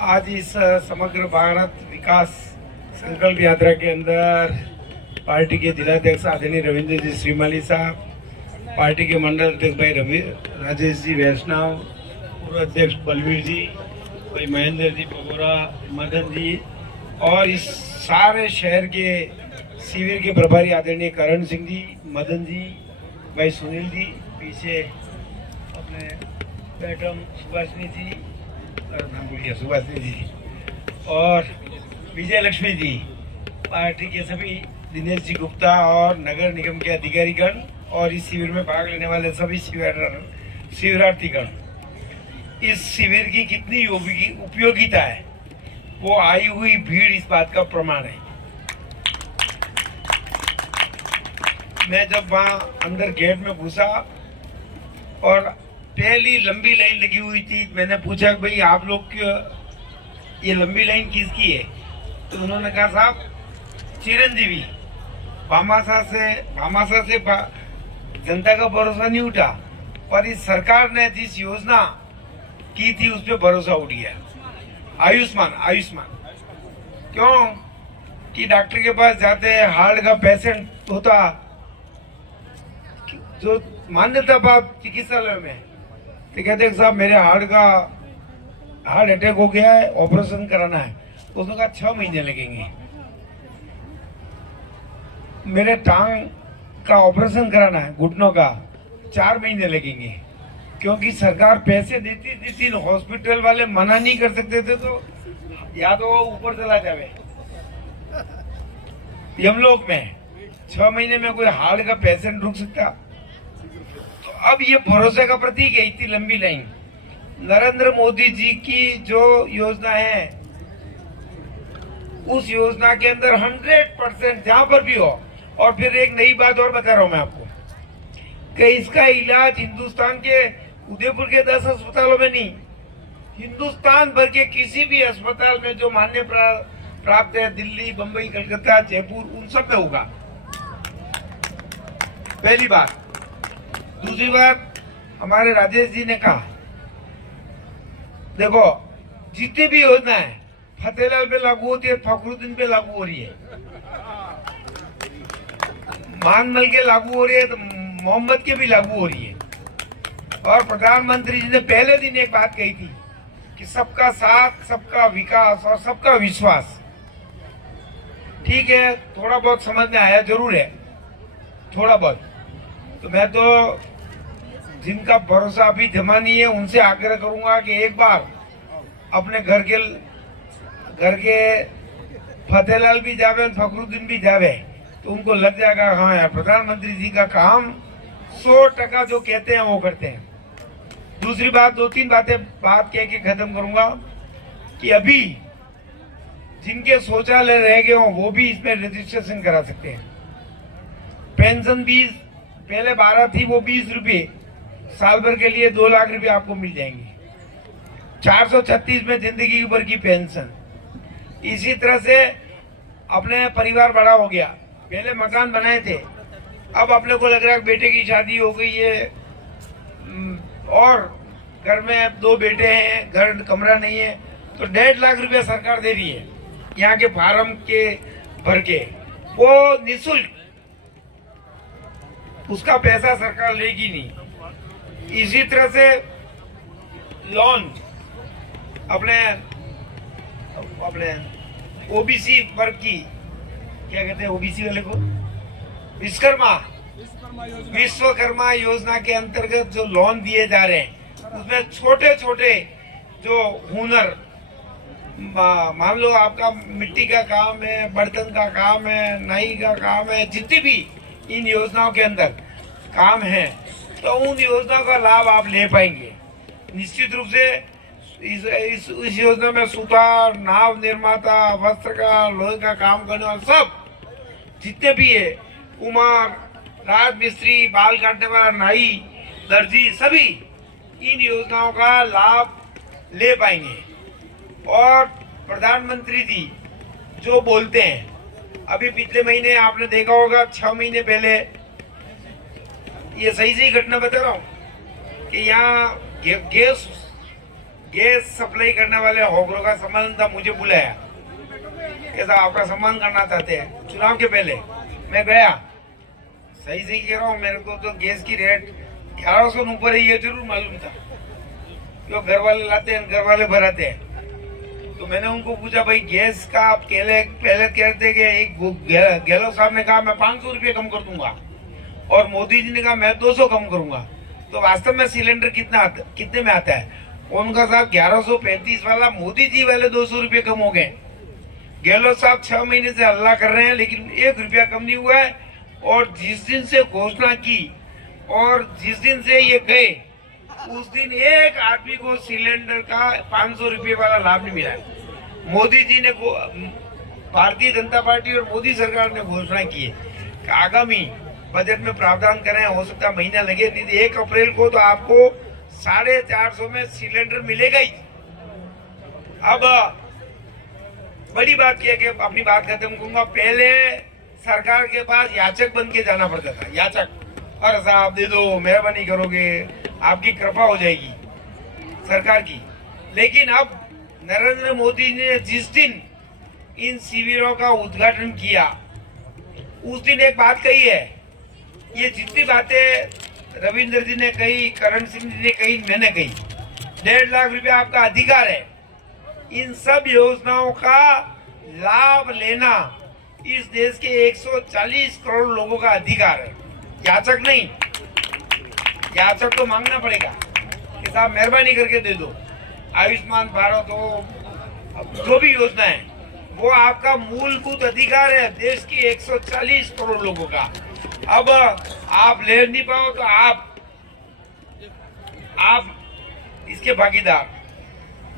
आज इस समग्र भारत विकास संकल्प यात्रा के अंदर पार्टी के जिलाध्यक्ष आदरणीय रविंद्र जी श्रीमाली साहब, पार्टी के मंडल अध्यक्ष भाई रवि राजेश जी वैष्णव, पूर्व अध्यक्ष बलवीर जी, भाई महेंद्र जी बगोरा, मदन जी और इस सारे शहर के शिविर के प्रभारी आदरणीय करण सिंह जी, मदन जी, भाई सुनील जी, पीछे अपने मैडम सुभाषिनी जी, नाम भूल गया, सुभाषिनी जी और विजय लक्ष्मी जी, पार्टी के सभी दिनेश जी गुप्ता और नगर निगम के अधिकारीगण और इस शिविर में भाग लेने वाले सभी शिविरार्थीगण। इस शिविर की कितनी उपयोगिता है वो आई हुई भीड़ इस बात का प्रमाण है। मैं जब वहां अंदर गेट में घुसा और पहली लंबी लाइन लगी हुई थी, मैंने पूछा कि भाई आप लोग ये लंबी लाइन किसकी है? तो उन्होंने कहा साहब चिरंजीवी भामाशाह से जनता का भरोसा नहीं उठा, पर इस सरकार ने जिस योजना की थी उस पर भरोसा उठ गया। आयुष्मान क्यों कि डॉक्टर के पास जाते हैं, हार्ट का पेशेंट होता जो मान्यता पाप चिकित्सालय में, तो कहते साहब मेरे हार्ट अटैक हो गया है, ऑपरेशन कराना है। तो उसने कहा 6 महीने लगेंगे। मेरे टांग का ऑपरेशन कराना है, घुटनों का, 4 महीने लगेंगे। क्योंकि सरकार पैसे देती थी, हॉस्पिटल वाले मना नहीं कर सकते थे, तो या तो ऊपर चला जावे यमलोक में। 6 महीने में कोई हार्ट का पेशेंट रुक सकता? तो अब ये भरोसे का प्रतीक है इतनी लंबी लाइन। नरेंद्र मोदी जी की जो योजना है उस योजना के अंदर 100% जहां पर भी हो। और फिर एक नई बात और बता रहा हूं मैं आपको कि इसका इलाज हिंदुस्तान के उदयपुर के 10 अस्पतालों में नहीं, हिंदुस्तान भर के किसी भी अस्पताल में जो मान्य प्राप्त है, दिल्ली, बंबई, कलकत्ता, जयपुर, उन सब में होगा। पहली बात। दूसरी बात, हमारे राजेश जी ने कहा देखो जितनी भी योजना है फतेहलाल पे लागू होती है, फखरुद्दीन पे लागू हो रही है, मानमल के लागू हो रही है, तो मोहम्मद के भी लागू हो रही है। और प्रधानमंत्री जी ने पहले दिन एक बात कही थी कि सबका साथ, सबका विकास और सबका विश्वास। ठीक है, थोड़ा बहुत समझ में आया जरूर है, थोड़ा बहुत। तो मैं तो जिनका भरोसा अभी जमा नहीं है उनसे आग्रह करूंगा कि एक बार अपने घर के फतेहलाल भी जावे, फखरुद्दीन भी जावे, तो उनको लग जाएगा हाँ यार प्रधानमंत्री जी का काम 100% जो कहते हैं वो करते हैं। दूसरी बात, 2-3 बात कह के खत्म करूंगा कि अभी जिनके शौचालय रह गए हो वो भी इसमें रजिस्ट्रेशन करा सकते हैं। पेंशन 20 पहले 12 थी, वो 20 रुपये साल भर के लिए 2 लाख रुपए आपको मिल जाएंगे। 436 में जिंदगी भर की पेंशन। इसी तरह से अपने परिवार बड़ा हो गया, पहले मकान बनाए थे, अब अपने को लग रहा है बेटे की शादी हो गई है और घर में 2 बेटे हैं, घर कमरा नहीं है, तो 1.5 लाख रुपया सरकार दे रही है यहाँ के फार्म के भर के, वो निःशुल्क, उसका पैसा सरकार लेगी नहीं। इसी तरह से लोन अपने ओबीसी वर्ग की, क्या कहते हैं ओबीसी वाले को, विश्वकर्मा योजना के अंतर्गत जो लोन दिए जा रहे हैं उसमें छोटे छोटे जो हुनर, मान लो आपका मिट्टी का काम है, बर्तन का काम है, नाई का काम है, जितनी भी इन योजनाओं के अंदर काम है, तो उन योजनाओं का लाभ आप ले पाएंगे। निश्चित रूप से इस योजना में सुतार, नाव निर्माता, वस्त्र का, लोहे का काम करने वाले सब जितने भी है, कुमार, राजमिस्त्री, बाल काटने वाला, नाई, दर्जी, सभी इन योजनाओं का लाभ ले पाएंगे। और प्रधानमंत्री जी जो बोलते हैं, अभी पिछले महीने आपने देखा होगा, 6 महीने पहले, ये सही घटना बता रहा हूँ कि यहाँ गैस सप्लाई करने वाले होगरों का सम्मान था, मुझे बुलाया, कैसा आपका सम्मान करना चाहते हैं चुनाव के पहले। मैं गया, सही सही कह रहा हूँ, मेरे को तो गैस की रेट 1100 ऊपर है ये जरूर मालूम था, क्यों घर वाले लाते हैं, घर वाले भराते हैं। तो मैंने उनको पूछा भाई गैस का आप पहले कहते कि एक गहलोत साहब ने कहा मैं 500 रुपये कम कर दूंगा और मोदी जी ने कहा मैं 200 कम करूंगा, तो वास्तव में सिलेंडर कितने में आता है? उनका साहब 1135 वाला, मोदी जी वाले 200 रुपये कम हो गए। गहलोत साहब 6 महीने से हल्ला कर रहे हैं लेकिन 1 रुपया कम नहीं हुआ है। और जिस दिन से घोषणा की और जिस दिन से ये गए उस दिन एक आदमी को सिलेंडर का 500 रुपये वाला लाभ नहीं मिला है। मोदी जी ने, भारतीय जनता पार्टी और मोदी सरकार ने घोषणा की है कि आगामी बजट में प्रावधान करें, हो सकता है महीना लगे, नहीं 1 अप्रैल को तो आपको 450 में सिलेंडर मिलेगा ही। अब बड़ी बात यह कि अपनी बात खत्म करूंगा, पहले सरकार के पास याचक बन के जाना पड़ता था, याचक, और साहब दे दो, मेहरबानी करोगे, आपकी कृपा हो जाएगी सरकार की। लेकिन अब नरेंद्र मोदी ने जिस दिन इन शिविरों का उद्घाटन किया उस दिन एक बात कही है, ये जितनी बातें रविंद्र जी ने कही, करण सिंह जी ने कही, मैंने कही, 1.5 लाख रुपया आपका अधिकार है, इन सब योजनाओं का लाभ लेना इस देश के 140 करोड़ लोगों का अधिकार है, याचक नहीं। याचक तो मांगना पड़ेगा कि साहब मेहरबानी करके दे दो। आयुष्मान भारत हो, जो भी योजना है वो आपका मूलभूत अधिकार है देश की 140 करोड़ लोगों का। अब आप ले नहीं पाओ तो आप इसके भागीदार।